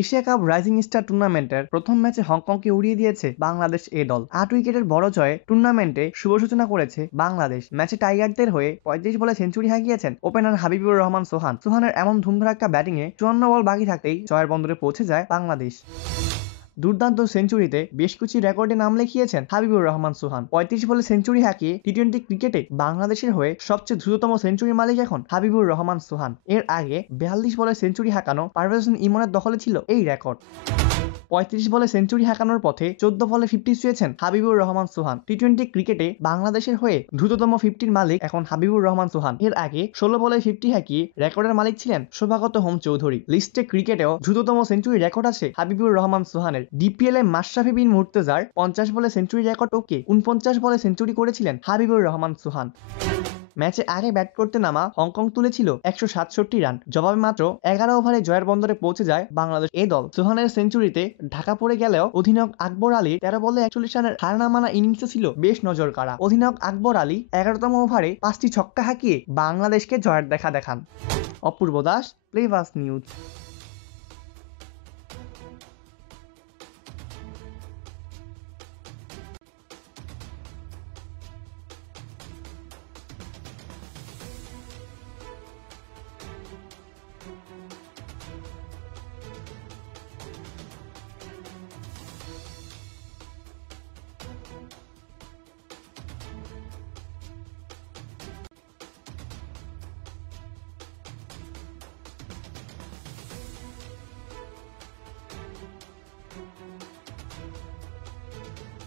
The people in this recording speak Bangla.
এশিয়া কাপ রাইজিং স্টার টুর্নামেন্টের প্রথম ম্যাচে হংকংকে উড়িয়ে দিয়েছে বাংলাদেশ এ দল। ৮ উইকেটের বড় জয়ে টুর্নামেন্টে শুভ সূচনা করেছে বাংলাদেশ। ম্যাচে টাইগারদের হয়ে ৩৫ বলে সেঞ্চুরি হাঁকিয়েছেন ওপেনার হাবিবুর রহমান সোহান। সোহানের এমন ধুমধারাক্কা ব্যাটিংয়ে ৫৪ বল বাকি থাকতেই জয়ের বন্দরে পৌঁছে যায় বাংলাদেশ। দুর্দান্ত সেঞ্চুরিতে বেশ কিছু রেকর্ডে নাম লিখিয়েছেন হাবিবুর রহমান সোহান। ৩৫ বলে সেঞ্চুরি হাঁকিয়ে টি-২০ ক্রিকেটে বাংলাদেশের হয়ে সবচেয়ে দ্রুততম সেঞ্চুরি মালিক এখন হাবিবুর রহমান সোহান। এর আগে ৪২ বলে সেঞ্চুরি হাঁকানো পারভেজ হোসেন ইমনের দখলে ছিল এই রেকর্ড। ৩৫ বলে সেঞ্চুরি হাঁকানোর পথে ১৪ বলে 50 ছুঁয়েছেন হাবিবুর রহমান সোহান। টি-২০ ক্রিকেটে বাংলাদেশের হয়ে দ্রুততম 50-র মালিক এখন হাবিবুর রহমান সোহান। এর আগে ১৬ বলে 50 হাঁকিয়ে রেকর্ডের মালিক ছিলেন শোভাগত হোম চৌধুরী। লিস্টে ক্রিকেটেও দ্রুততম সেঞ্চুরি রেকর্ড আছে হাবিবুর রহমান সোহানের। ডিপিএল এ মাশরাফি বিন মুর্তজার ৫০ বলে সেঞ্চুরি রেকর্ড ওকে ৪৯ বলে সেঞ্চুরি করেছিলেন হাবিবুর রহমান সোহান। ম্যাচে আগে ব্যাট করতে নামা হংকং তুলেছিল ১৬৭ রান। জবাবে মাত্র ১১ ওভারে জয়ের বন্দরে পৌঁছে যায় বাংলাদেশ এ দল। সোহানের সেঞ্চুরিতে ঢাকা পড়ে গেলেও অধিনায়ক আকবর আলীর ১৩ বলে ৪১ রানের হার না মানা ইনিংসে ছিল বেশ নজর কাড়া। অধিনায়ক আকবর আলী ১১তম ওভারে ৫টি ছক্কা হাঁকিয়ে বাংলাদেশকে জয়ের দেখা দেখান। অপূর্ব দাস, প্লেভাস নিউজ।